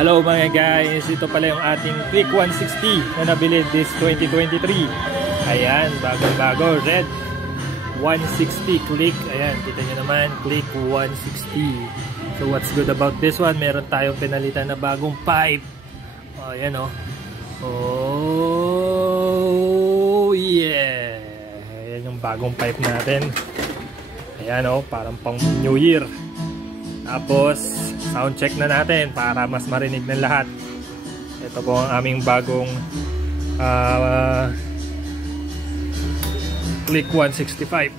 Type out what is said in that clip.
Hello mga guys, ito pala yung ating Click 160 na nabili this 2023. Ayan, bagong-bago, red 160 Click. Ayan, kita nyo naman, Click 160. So what's good about this one? Meron tayong pinalitan na bagong pipe. Oh, ayan oh. Oh yeah. Ayan yung bagong pipe natin. Ayan oh, parang pang New Year. Tapos sound check na natin para mas marinig ng lahat. Ito po ang aming bagong Click 165.